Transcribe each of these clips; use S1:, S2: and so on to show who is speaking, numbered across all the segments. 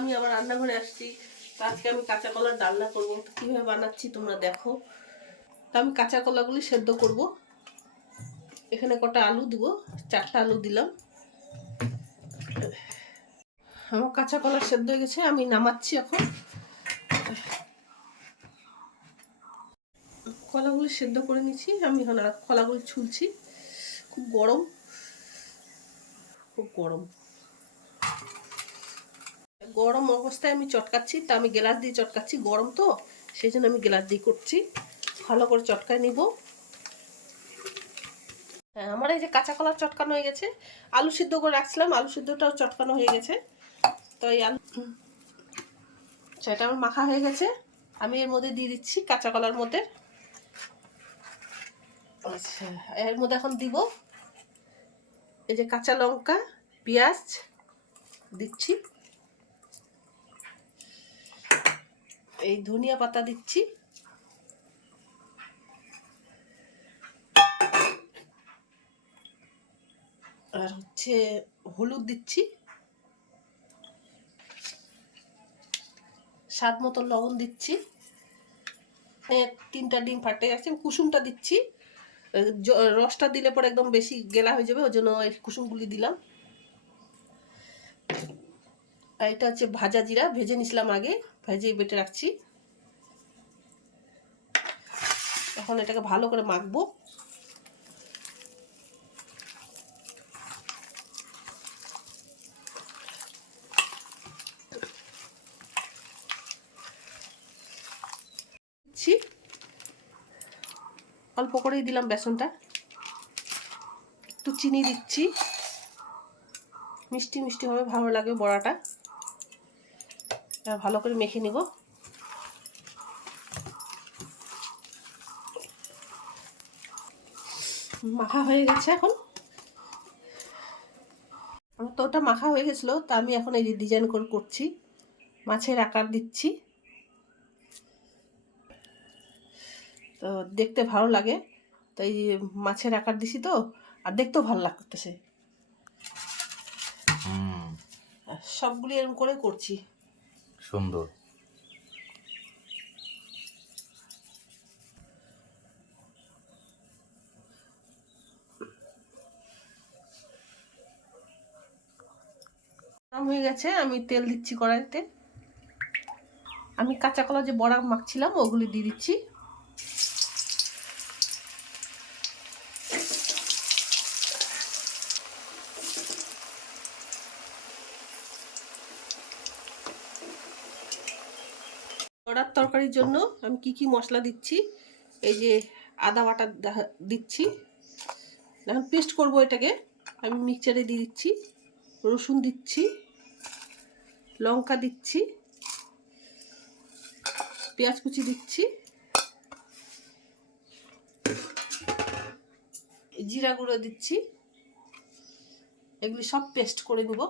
S1: আমি আবার রান্নাঘরে আসছি। আজকে আমি কাঁচা কলার ডালনা করব। কীভাবে বানাচ্ছি তোমরা দেখো। তো আমি কাঁচা কলাগুলি সেদ্ধ করব। এখানে কটা আলু দিব, চারটা আলু দিলাম। আমার কাঁচা কলা সেদ্ধ হয়ে গেছে, আমি নামাচ্ছি এখন। কলাগুলি সেদ্ধ করে নিচ্ছি, আমি এখন কলাগুলি ছুলছি। খুব গরম। খুব গরম। গরম অবস্থায় আমি চটকাচ্ছি, তা আমি গ্লাস দিয়ে চটকাচ্ছি গরম তো, সেই জন্য আমি গ্লাস দিয়ে করছি। ভালো করে চটকায় নিব। হ্যাঁ আমার এই যে কাঁচা কলার চটকানো হয়ে গেছে। আলু সিদ্ধ করে রাখছিলাম, আলু সিদ্ধটাও চটকানো হয়ে গেছে। তো এই আলু সেটা আমার মাখা হয়ে গেছে। আমি এর মধ্যে দিয়ে দিচ্ছি কাঁচা কলার মধ্যে। আচ্ছা এর মধ্যে এখন দিব এই যে কাঁচা লঙ্কা, পেঁয়াজ দিচ্ছি। এই ধনিয়া পাতা দিচ্ছি। আর হচ্ছে হলুদ দিচ্ছি। স্বাদ মতো লবণ দিচ্ছি। তিনটা ডিম ফাটে আছে কুসুমটা দিচ্ছি। রসটা দিলে পরে একদম বেশি গেলা হয়ে যাবে, ওই জন্য কুসুমগুলি দিলাম। আর এটা হচ্ছে ভাজা জিরা, ভেজে নিছিলাম আগে, ভেজে বেটে রাখছি। এখন এটাকে ভালো করে মাখবো। অল্প করেই দিলাম বেসনটা। একটু চিনি দিচ্ছি। মিষ্টি মিষ্টি হবে, ভালো লাগে বড়াটা। ভালো করে মেখে নিব। মাখা হয়ে গেছে এখন। আমার তো ওটা মাখা হয়ে গেছিল তা আমি এখন এই যে ডিজাইন করে করছি মাছের আকার দিচ্ছি। তো দেখতে ভালো লাগে তো এই মাছের আকার দিছি তো আর দেখতেও ভালো লাগতেছে। সবগুলি এরকম করে করছি।
S2: সুন্দর।
S1: হয়ে গেছে, আমি তেল দিচ্ছি কড়াইতে। আমি কাঁচা কলা যে বড়া মাখছিলাম, ওগুলি দিয়ে দিচ্ছি। বড়ার তরকারির জন্য আমি কি কি মশলা দিচ্ছি, এই যে আদা বাটা দিচ্ছি। এখন পেস্ট করব এটাকে, আমি মিক্সচারে দিয়ে দিচ্ছি, রসুন দিচ্ছি, লঙ্কা দিচ্ছি, পেঁয়াজ কুচি দিচ্ছি, জিরা গুঁড়ো দিচ্ছি, এগুলি সব পেস্ট করে নেব।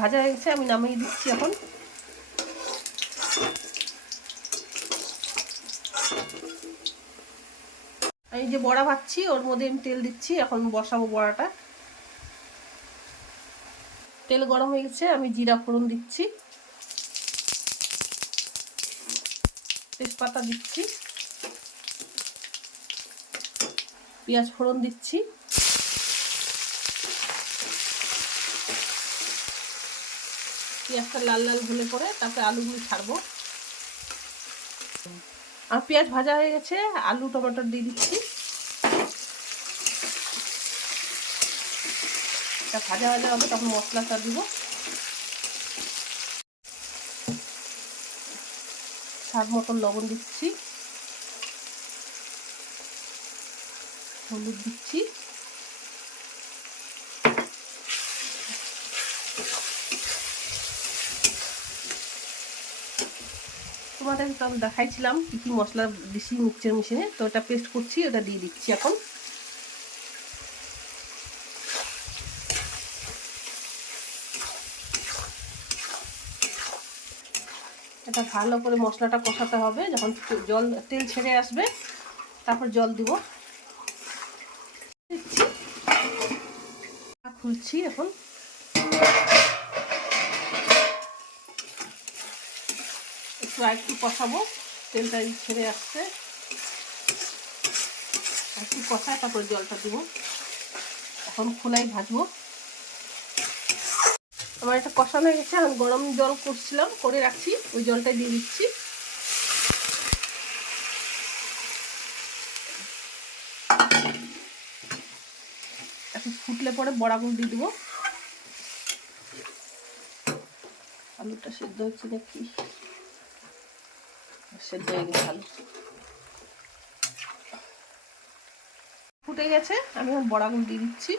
S1: ভাজা হয়ে গেছে, আমি নামিয়ে দিচ্ছি এখন। আমি যে বড়া ভাজছি, ওর মধ্যে আমি তেল দিচ্ছি, এখন বসাবো বড়াটা। তেল গরম হয়ে গেছে, আমি জিরা ফোড়ন দিচ্ছি। তেজপাতা দিচ্ছি। পেঁয়াজ ফোড়ন দিচ্ছি। পেঁয়াজটা লাল লাল ভুলে করে তারপরে আলুগুলো ছাড়বো। আর পেঁয়াজ ভাজা হয়ে গেছে, আলু, টমেটো দিয়ে দিচ্ছি। ভাজা ভাজা হবে তখন মশলাটা দিব। স্বাদ মতন লবণ দিচ্ছি। হলুদ দিচ্ছি। তোমাদের তো আমি দেখাইছিলাম কী কী মশলা দিছি মিক্সচার মেশিনে, তো ওটা পেস্ট করছি, ওটা দিয়ে দিচ্ছি এখন। এটা ভালো করে মশলাটা কষাতে হবে। যখন জল, তেল ছেড়ে আসবে, তারপর জল দিব। খুলছি এখন। একটু একটু কষাবো। তেলটা ছেড়ে আসছে। একটু কষায় তারপর জলটা দিব। এখন খোলাই ভাজবো। আমার এটা কষানো হয়ে গেছে, আমি গরম জল করছিলাম, করে রাখছি, ওই জলটাই দিয়ে দিচ্ছি। এখন ফুটলে পরে বড়াগুলো দিয়ে দেবো। আলুটা সেদ্ধ হচ্ছে নাকি? সেদ্ধ হয়ে গেছে আলু। ফুটে গেছে, আমি বড়াগুলো দিয়ে দিচ্ছি।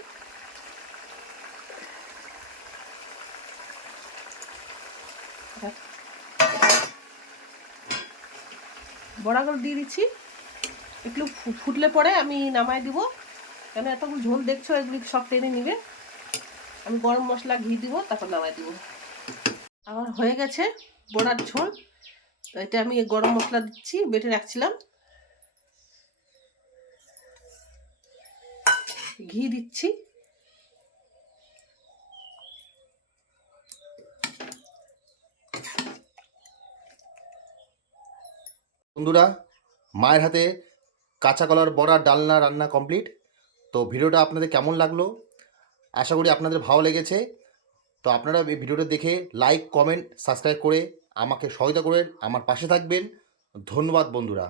S1: বড়াগুলো দিয়ে দিচ্ছি। একটু ফুটলে পরে আমি নামাই দিব। কেন এতগুলো ঝোল দেখছ, এগুলি সব টেনে নিবে। আমি গরম মশলা, ঘি দিব, তারপর নামাই দিব। আমার হয়ে গেছে বড়ার ঝোল। তো এটা আমি গরম মশলা দিচ্ছি, বেটে রাখছিলাম। ঘি দিচ্ছি।
S2: বন্ধুরা, মায়ের হাতে কাঁচা কলার বড়া ডালনা রান্না কমপ্লিট। তো ভিডিওটা আপনাদের কেমন লাগল? আশা করি আপনাদের ভালো লেগেছে। তো আপনারা এই ভিডিওটা দেখে লাইক কমেন্ট সাবস্ক্রাইব করে আমাকে সহায়তা করেন আমার পাশে থাকবেন। ধন্যবাদ বন্ধুরা।